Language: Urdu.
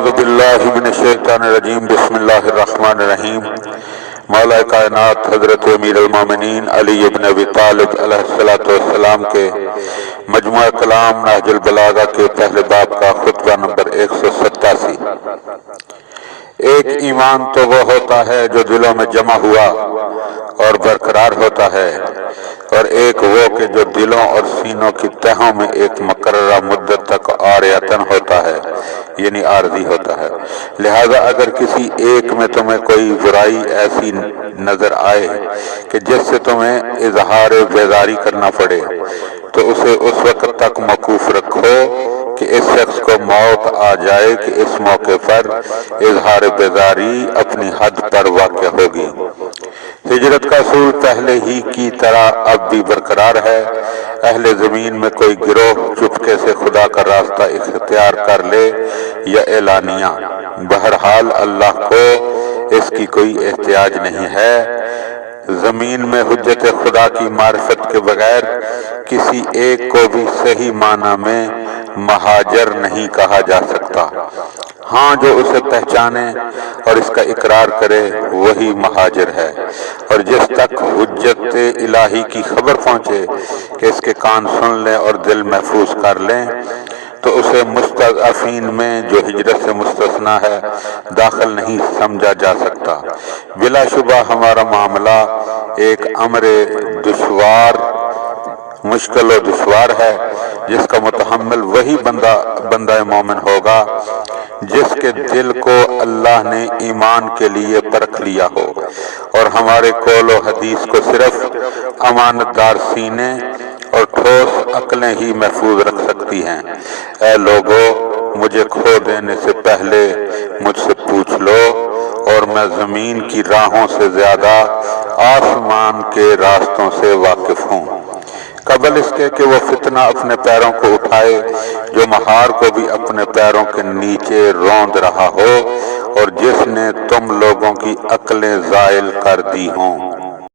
اعوذ باللہ من الشیطان الرجیم بسم اللہ الرحمن الرحیم۔ مولا کائنات حضرت امیر المومنین علی ابن ابی طالب علیہ السلام کے مجموعہ کلام نہج البلاغہ کے پہلے باب کا خطبہ نمبر 187۔ ایک ایمان تو وہ ہوتا ہے جو دلوں میں جمع ہوا اور برقرار ہوتا ہے، اور ایک وہ کہ جو دلوں اور سینوں کی تہوں میں ایک مقررہ مدت تک عارضاً ہوتا ہے، یعنی عارضی ہوتا ہے۔ لہذا اگر کسی ایک میں تمہیں کوئی برائی ایسی نظر آئے کہ جس سے تمہیں اظہار بیزاری کرنا پڑے تو اسے اس وقت تک موقوف رکھو کہ اس شخص کو موت آ جائے کہ اس موقع پر اظہار بیزاری اپنی حد پر واقع ہوگی۔ ہجرت کا اصول پہلے ہی کی طرح اب بھی برقرار ہے۔ اہل زمین میں کوئی گروہ چپکے سے خدا کا راستہ اختیار کر لے یا اعلانیہ، بہرحال اللہ کو اس کی کوئی احتیاج نہیں ہے۔ زمین میں حجت خدا کی معرفت کے بغیر کسی ایک کو بھی صحیح معنی میں مہاجر نہیں کہا جا سکتا۔ ہاں، جو اسے پہچانے اور اس کا اقرار کرے وہی مہاجر ہے، اور جس تک حجت الہی کی خبر پہنچے کہ اس کے کان سن لیں اور دل محفوظ کر لیں تو اسے مستضعفین میں جو ہجرت سے مستثنی ہے داخل نہیں سمجھا جا سکتا۔ بلا شبہ ہمارا معاملہ ایک امر مشکل و دشوار ہے جس کا متحمل وہی بندہ مومن ہوگا جس کے دل کو اللہ نے ایمان کے لیے پرکھ لیا ہو، اور ہمارے قول و حدیث کو صرف امانت دار سینے اور ٹھوس عقلیں ہی محفوظ رکھ سکتی ہیں۔ اے لوگو، مجھے کھو دینے سے پہلے مجھ سے پوچھ لو، اور میں زمین کی راہوں سے زیادہ آسمان کے راستوں سے واقف ہوں، قبل اس کے کہ وہ فتنہ اپنے پیروں کو اٹھائے جو مہار کو بھی اپنے پیروں کے نیچے روند رہا ہو، اور جس نے تم لوگوں کی عقلیں زائل کر دی ہوں۔